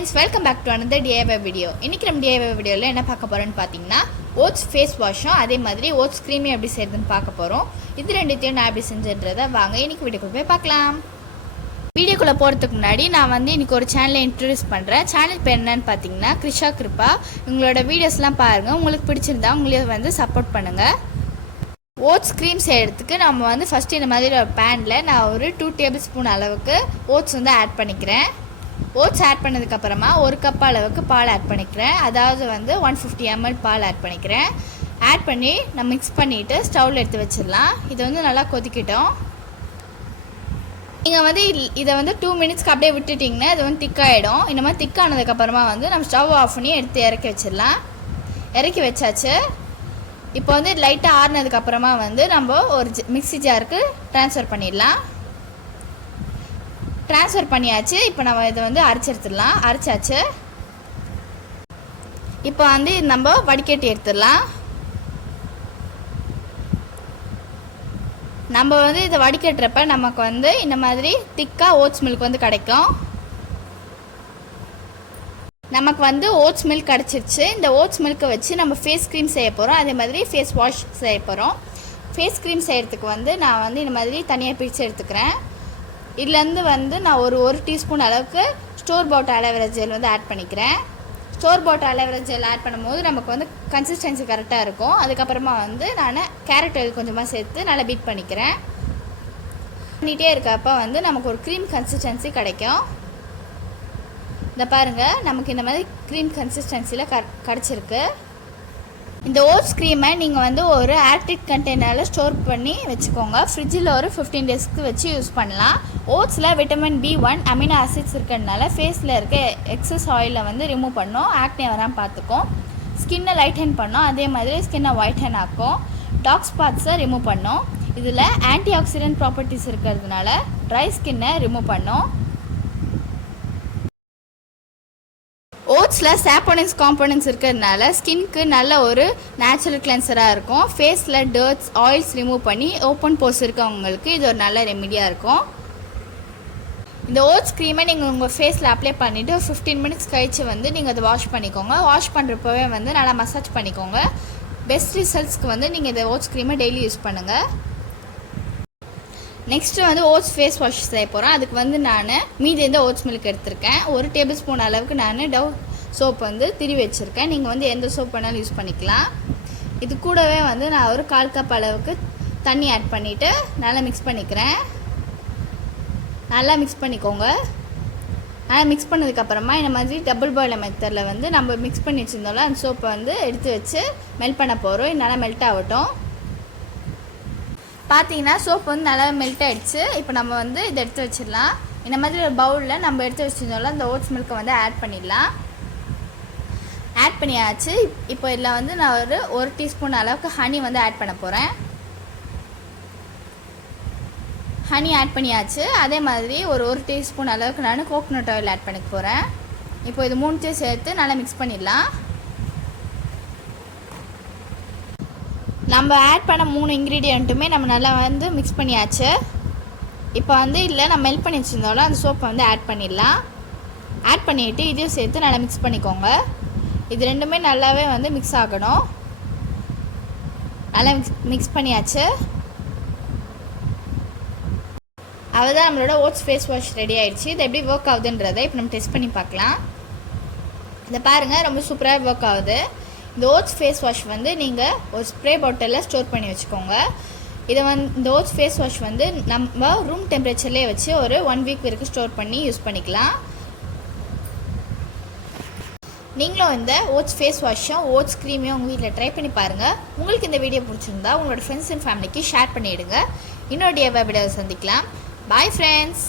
friends, welcome back to another DIY video. இன்னைக்கு நம்ம DIY வீடியோல என்ன பார்க்க போறோம்னு பாத்தீங்கன்னா Oats face wash அதே மாதிரி Oats cream எப்படி செய்யறதுன்னு பார்க்க போறோம். இது ரெண்டுத்தையும் நான் எப்படி செஞ்சேன்றதை வாங்க இன்னைக்கு வீடியோக்குள்ள போய் பார்க்கலாம். வீடியோக்குள்ள போறதுக்கு முன்னாடி நான் இன்னைக்கு ஒரு சேனலை இன்ட்ரோ듀ce பண்றேன். சேனல் பேர் என்னன்னு பாத்தீங்கன்னா கிருஷா கிருபா. உங்களோட வீடியோஸ்லாம் பாருங்க. உங்களுக்கு பிடிச்சிருந்தா உங்களை சப்போர்ட் பண்ணுங்க. Oats cream செய்யறதுக்கு நம்ம ஃபர்ஸ்ட் இந்த மாதிரி ஒரு panல நான் ஒரு 2 டேபிள்ஸ்பூன் அளவுக்கு oats ஆட் பண்ணிக்கிறேன். Oats ஆட் பண்ணதுக்கு அப்புறமா 1 கப் அளவுக்கு பால் ஆட் பண்ணிக்கிறேன். அதாவது 150 ml பால் ஆட் பண்ணிக்கிறேன். ஆட் பண்ணி நம்ம மிக்ஸ் பண்ணிட்டு ஸ்டவ்ல எடுத்து வச்சிரலாம். இது நல்லா கொதிக்கட்டும். நீங்க இத 2 மினிட்ஸ்க்கு அப்படியே விட்டுட்டீங்கன்னா இது திக் ஆயிடும். இந்த மாதிரி திக் ஆனதுக்கு அப்புறமா நம்ம ஸ்டவ் ஆஃப் பண்ணி எடுத்து இறக்கி வச்சிரலாம். இறக்கி வச்சாச்சு. இப்போ லைட்டா ஆறுனதுக்கு அப்புறமா நம்ம ஒரு மிக்ஸி ஜாருக்கு ட்ரான்ஸ்ஃபர் பண்ணிடலாம். ட்ரான்ஸ்ஃபர் பண்ணியாச்சு. இப்போ நம்ம இதை அரைச்சி எடுத்துடலாம். அரைச்சாச்சு. இப்போ நம்ம வடிகட்டி எடுத்துடலாம். நம்ம இதை வடிகட்டுறப்ப நமக்கு இந்த மாதிரி திக்கா ஓட்ஸ் மில்க் கிடைக்கும். நமக்கு ஓட்ஸ் மில்க் கிடச்சிருச்சு. இந்த ஓட்ஸ் மில்க்கை வச்சு நம்ம ஃபேஸ் க்ரீம் செய்ய போகிறோம். அதே மாதிரி ஃபேஸ் வாஷ் செய்ய போகிறோம். ஃபேஸ் க்ரீம் செய்கிறதுக்கு நான் இந்த மாதிரி தனியாக பிரித்து எடுத்துக்கிறேன். இதுலேருந்து நான் ஒரு டீஸ்பூன் அளவுக்கு ஸ்டோர் பாட் அலோவேரா ஜெல் ஆட் பண்ணிக்கிறேன். ஸ்டோர் பாட் அலோவேரா ஜெல் ஆட் பண்ணும்போது நமக்கு கன்சிஸ்டன்சி கரெக்டாக இருக்கும். அதுக்கப்புறமா நான் கேரட் ஆயில் கொஞ்சமாக சேர்த்து நல்லா பீட் பண்ணிக்கிறேன். பண்ணிகிட்டே இருக்கப்போ நமக்கு ஒரு க்ரீம் கன்சிஸ்டன்சி கிடைக்கும். இந்த பாருங்கள், நமக்கு இந்த மாதிரி க்ரீம் கன்சிஸ்டன்சியில் கிடச்சிருக்கு. இந்த ஓட்ஸ் க்ரீமை நீங்கள் ஒரு ஏர்டைட் கண்டெய்னரில் ஸ்டோர் பண்ணி வச்சுக்கோங்க. ஃப்ரிட்ஜில் ஒரு 15 டேஸ்க்கு வச்சு யூஸ் பண்ணலாம். ஓட்ஸில் விட்டமின் B1 அமினோ ஆசிட்ஸ் இருக்கிறதுனால ஃபேஸில் இருக்க எக்ஸஸ் ஆயிலை ரிமூவ் பண்ணோம். ஆக்னே வராமல் பார்த்துக்கும். ஸ்கின்னை லைட்டன் பண்ணோம். அதே மாதிரி ஸ்கின்னை whiten ஆக்கும். டார்க் ஸ்பாட்ஸை ரிமூவ் பண்ணோம். இதில் ஆன்டிஆக்சிடென்ட் ப்ராப்பர்ட்டிஸ் இருக்கிறதுனால ட்ரை ஸ்கின்னை ரிமூவ் பண்ணோம். ஓட்ஸில் சாப்போனின்ஸ் காம்போனன்ட்ஸ் இருக்கிறதுனால ஸ்கின்க்கு நல்ல ஒரு நேச்சுரல் கிளென்சராக இருக்கும். ஃபேஸில் டர்ட்ஸ் ஆயில்ஸ் ரிமூவ் பண்ணி ஓப்பன் போர்ஸ் இருக்கவங்களுக்கு இது ஒரு நல்ல ரெமிடியாக இருக்கும். இந்த ஓட்ஸ் க்ரீமை நீங்கள் உங்கள் ஃபேஸில் அப்ளை பண்ணிவிட்டு 15 மினிட்ஸ் கழித்து நீங்கள் அதை வாஷ் பண்ணிக்கோங்க. வாஷ் பண்ணுறப்பவே நல்லா மசாஜ் பண்ணிக்கோங்க. பெஸ்ட் ரிசல்ட்ஸ்க்கு நீங்கள் இந்த ஓட்ஸ் க்ரீமை டெய்லி யூஸ் பண்ணுங்கள். நெக்ஸ்ட்டு ஓட்ஸ் ஃபேஸ் வாஷ் செய்ய போகிறேன். அதுக்கு நான் மீதி ஓட்ஸ் மில்க் எடுத்திருக்கேன். 1 டேபிள் ஸ்பூன் அளவுக்கு நான் டவ் சோப் திருவி வச்சுருக்கேன். நீங்கள் எந்த சோப் வேணாலும் யூஸ் பண்ணிக்கலாம். இது கூடவே நான் ஒரு 1/4 கப் அளவுக்கு தண்ணி ஆட் பண்ணிவிட்டு நல்லா மிக்ஸ் பண்ணிக்கிறேன். நல்லா மிக்ஸ் பண்ணிக்கோங்க. நல்லா மிக்ஸ் பண்ணதுக்கப்புறமா இந்த மாதிரி டபுள் பாயில் மெத்தடில் நம்ம மிக்ஸ் பண்ணி வச்சுருந்தோம்ல அந்த சோப்பை எடுத்து வச்சு மெல்ட் பண்ண போகிறோம். இது நல்லா மெல்ட் ஆகட்டும். பார்த்தீங்கன்னா சோப் நல்லா மெல்ட் ஆகிடுச்சு. இப்போ நம்ம இதை எடுத்து வச்சிடலாம். இந்த மாதிரி ஒரு பவுலில் நம்ம எடுத்து வச்சுருந்தோம்ல அந்த ஓட்ஸ் மில்க்கை ஆட் பண்ணிடலாம். ஆட் பண்ணியாச்சு. இப்போ இதில் நான் ஒரு டீஸ்பூன் அளவுக்கு ஹனி ஆட் பண்ண போகிறேன். ஹனி ஆட் பண்ணியாச்சு. அதே மாதிரி ஒரு டீஸ்பூன் அளவுக்கு நான் கோகோனட் ஆயில் ஆட் பண்ணிக்க போகிறேன். இப்போ இது 3 சேர்த்து நல்லா மிக்ஸ் பண்ணிடலாம். நம்ம ஆட் பண்ண 3 இன்க்ரீடியண்ட்டுமே நம்ம நல்லா மிக்ஸ் பண்ணியாச்சு. இப்போ இல்லை நம்ம மெல்ட் பண்ணி வச்சுருந்தோம்ல அந்த சோப்பை ஆட் பண்ணிடலாம். ஆட் பண்ணிவிட்டு இதையும் சேர்த்து நல்லா மிக்ஸ் பண்ணிக்கோங்க. இது ரெண்டுமே நல்லாவே மிக்ஸ் ஆகணும். நல்லா மிக்ஸ் பண்ணியாச்சு. அவ்வளோதான், நம்மளோட ஓட்ஸ் ஃபேஸ் வாஷ் ரெடி ஆகிடுச்சு. இது எப்படி ஒர்க் ஆகுதுன்றதை இப்போ நம்ம டெஸ்ட் பண்ணி பார்க்கலாம். இதை பாருங்கள், ரொம்ப சூப்பராக ஒர்க் ஆகுது. இந்த ஓட்ஸ் ஃபேஸ் வாஷ் நீங்கள் ஒரு ஸ்ப்ரே பாட்டிலில் ஸ்டோர் பண்ணி வச்சுக்கோங்க. இதை இந்த ஓட்ஸ் ஃபேஸ் வாஷ் நம்ம ரூம் டெம்பரேச்சர்லேயே வச்சு ஒரு 1 வீக் வரைக்கும் ஸ்டோர் பண்ணி யூஸ் பண்ணிக்கலாம். நீங்களும் இந்த ஓட்ஸ் ஃபேஸ் வாஷும் ஓட்ஸ் க்ரீமையும் உங்கள் வீட்டில் ட்ரை பண்ணி பாருங்கள். உங்களுக்கு இந்த வீடியோ பிடிச்சிருந்தா உங்களோட ஃப்ரெண்ட்ஸ் அண்ட் ஃபேமிலிக்கு ஷேர் பண்ணிவிடுங்க. இன்னொரு DIY வீடியோவை சந்திக்கலாம். Bye friends.